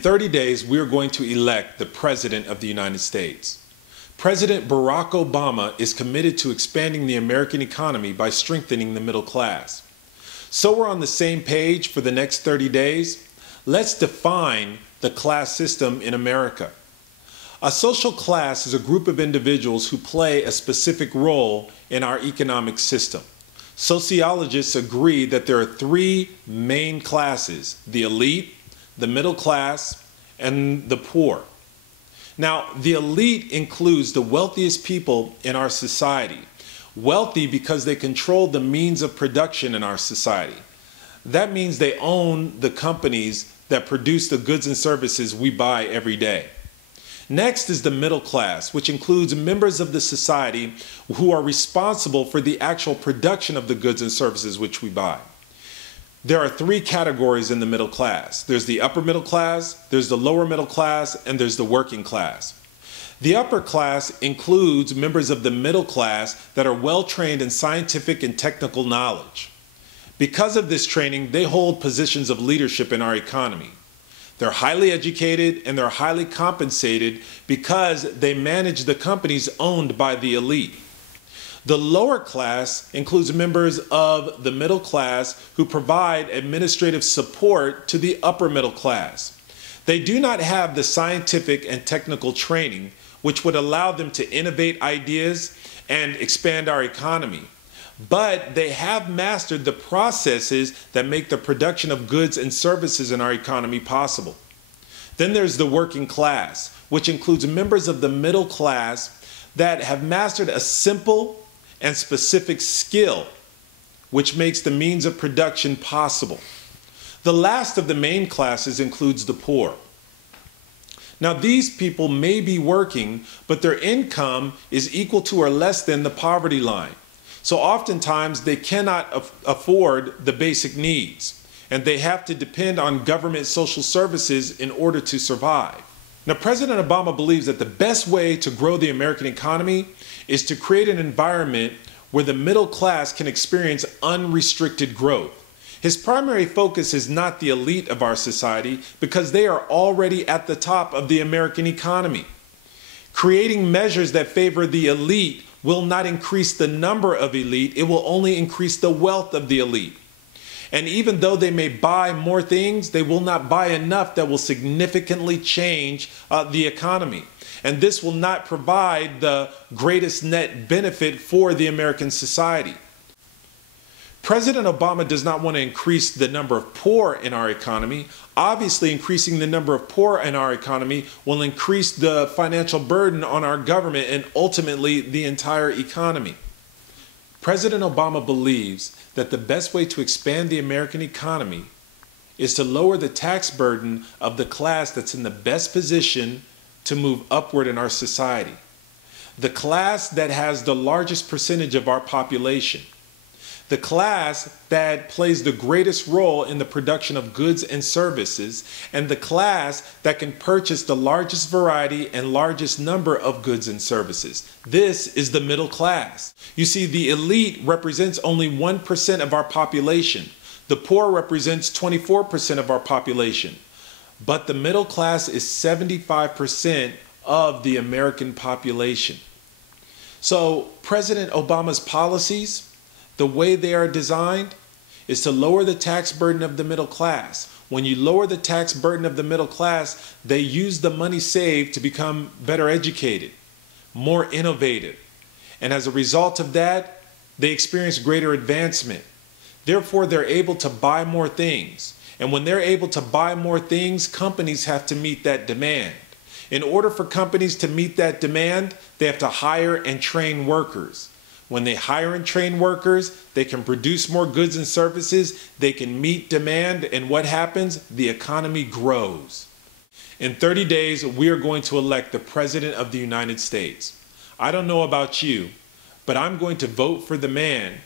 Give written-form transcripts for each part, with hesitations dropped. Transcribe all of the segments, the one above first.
In 30 days, we are going to elect the President of the United States. President Barack Obama is committed to expanding the American economy by strengthening the middle class. So we're on the same page for the next 30 days. Let's define the class system in America. A social class is a group of individuals who play a specific role in our economic system. Sociologists agree that there are three main classes: the elite, the middle class, and the poor. Now, the elite includes the wealthiest people in our society. Wealthy because they control the means of production in our society. That means they own the companies that produce the goods and services we buy every day. Next is the middle class, which includes members of the society who are responsible for the actual production of the goods and services which we buy. There are three categories in the middle class. There's the upper middle class, there's the lower middle class, and there's the working class. The upper class includes members of the middle class that are well trained in scientific and technical knowledge. Because of this training, they hold positions of leadership in our economy. They're highly educated and they're highly compensated because they manage the companies owned by the elite. The lower class includes members of the middle class who provide administrative support to the upper middle class. They do not have the scientific and technical training which would allow them to innovate ideas and expand our economy. But they have mastered the processes that make the production of goods and services in our economy possible. Then there's the working class, which includes members of the middle class that have mastered a simple and specific skill, which makes the means of production possible. The last of the main classes includes the poor. Now, these people may be working, but their income is equal to or less than the poverty line. So oftentimes they cannot afford the basic needs, and they have to depend on government social services in order to survive. Now, President Obama believes that the best way to grow the American economy is to create an environment where the middle class can experience unrestricted growth. His primary focus is not the elite of our society because they are already at the top of the American economy. Creating measures that favor the elite will not increase the number of elite, it will only increase the wealth of the elite. And even though they may buy more things, they will not buy enough that will significantly change the economy. And this will not provide the greatest net benefit for the American society. President Obama does not want to increase the number of poor in our economy. Obviously, increasing the number of poor in our economy will increase the financial burden on our government and ultimately the entire economy. President Obama believes that the best way to expand the American economy is to lower the tax burden of the class that's in the best position to move upward in our society. The class that has the largest percentage of our population. The class that plays the greatest role in the production of goods and services, and the class that can purchase the largest variety and largest number of goods and services. This is the middle class. You see, the elite represents only 1% of our population. The poor represents 24% of our population. But the middle class is 75% of the American population. So President Obama's policies, the way they are designed, is to lower the tax burden of the middle class. When you lower the tax burden of the middle class, they use the money saved to become better educated, more innovative. And as a result of that, they experience greater advancement. Therefore, they're able to buy more things. And when they're able to buy more things, companies have to meet that demand. In order for companies to meet that demand, they have to hire and train workers. When they hire and train workers, they can produce more goods and services, they can meet demand, and what happens? The economy grows. In 30 days, we are going to elect the President of the United States. I don't know about you, but I'm going to vote for the man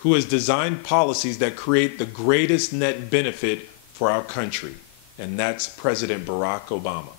who has designed policies that create the greatest net benefit for our country, and that's President Barack Obama.